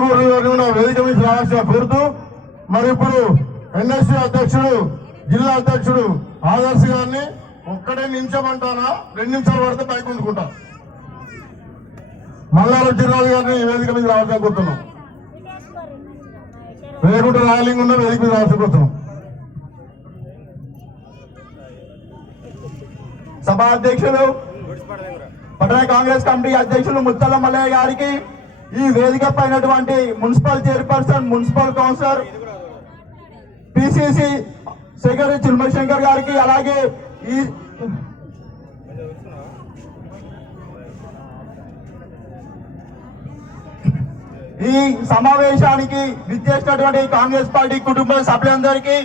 వేదిక మీద రావాల్సిన కోరుతూ మరి ఇప్పుడు ఎన్ఎస్సీ అధ్యక్షుడు జిల్లా అధ్యక్షుడు ఆదర్శ్ గారిని ఒక్కడే నిమిషమంటానా 2 నిమిషాలు పడితే పైకి ఉంచుకుంటా. మల్లారెడ్డి జిల్లాల గారిని వేదిక మీద రావాల్సిన కోరుతున్నాం. వేగుంట రాయలింగ్ ఉన్న వేదిక మీద రావాల్సిన కోరుతున్నాం. సభా అధ్యక్షులు పట్టణ కాంగ్రెస్ కమిటీ అధ్యక్షులు ముత్తల మల్లయ్య గారికి, ఈ వేదిక పైనటువంటి municipal chairperson municipal councillor PCC secretary Chilmashankar గారికి, అలాగే ఈ సమావేశానికి విచ్చేసినటువంటి కాంగ్రెస్ పార్టీ కుటుంబ సభ్యులందరికీ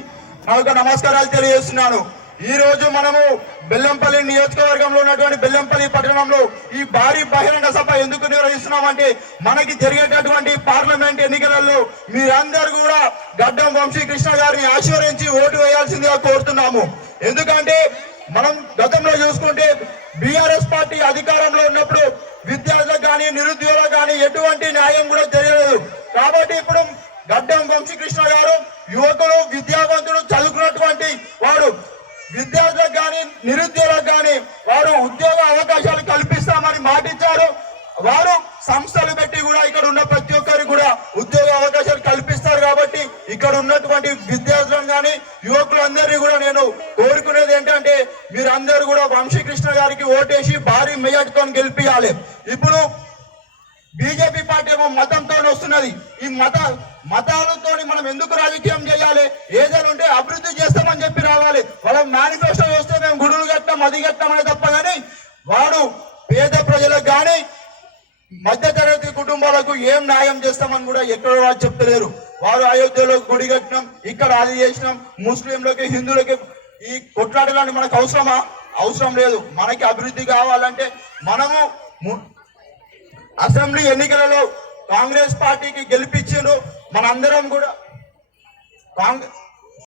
నా యొక్క నమస్కారాలు తెలియజేస్తున్నాను. ఈ రోజు మనము బెల్లంపల్లి నియోజకవర్గంలో ఉన్నటువంటి బెల్లంపల్లి పట్టణంలో ఈ భారీ బహిరంగ సభ ఎందుకు నిర్వహిస్తున్నామంటే, మనకి జరిగేటటువంటి పార్లమెంట్ ఎన్నికలలో మీరందరూ కూడా గడ్డం వంశీకృష్ణ గారిని ఆశీర్వదించి ఓటు వేయాల్సిందిగా కోరుతున్నాము. ఎందుకంటే మనం గతంలో చూసుకుంటే బీఆర్ఎస్ పార్టీ అధికారంలో ఉన్నప్పుడు విద్యార్థులకు కానీ నిరుద్యోగులకు కానీ ఎటువంటి న్యాయం కూడా జరగలేదు. కాబట్టి ఇప్పుడు గడ్డం వంశీకృష్ణ గారు యువకులు విద్యావంతులు చదువుకున్నటువంటి వాడు, విద్యార్థులకు కానీ నిరుద్యోగులకు కానీ వారు ఉద్యోగ అవకాశాలు కల్పిస్తామని మాటిచ్చారు. వారు సంస్థలు పెట్టి కూడా ఇక్కడ ఉన్న ప్రతి ఒక్కరికి కూడా ఉద్యోగ అవకాశాలు కల్పిస్తారు. కాబట్టి ఇక్కడ ఉన్నటువంటి విద్యార్థులను కానీ యువకులందరినీ కూడా నేను కోరుకునేది ఏంటంటే, మీరందరూ కూడా వంశీకృష్ణ గారికి ఓటేసి భారీ మెజార్టీతో గెలిపియాలి. ఇప్పుడు బీజేపీ పార్టీ ఏమో మతంతో వస్తున్నది. ఈ మతాలతో మనం ఎందుకు రాజకీయం చేయాలి? ఏదైనా ఉంటే అభివృద్ధి చేస్తామని చెప్పి రావాలి. వాళ్ళ మేనిఫెస్టో వస్తే మేము గుడులు కట్టాం అది కట్టాం అనే తప్ప కానీ వాడు పేద ప్రజలకు కానీ మధ్యతరగతి కుటుంబాలకు ఏం న్యాయం చేస్తామని కూడా ఎక్కడో వాళ్ళు చెప్తలేరు. వారు అయోధ్యలో గుడి కట్టినాం, ఇక్కడ అది చేసినాం, ముస్లింలకి హిందువులకి ఈ కొట్లాటలని మనకు అవసరమా? అవసరం లేదు. మనకి అభివృద్ధి కావాలంటే మనము అసెంబ్లీ ఎన్నికలలో కాంగ్రెస్ పార్టీకి గెలిపించారు. మనందరం కూడా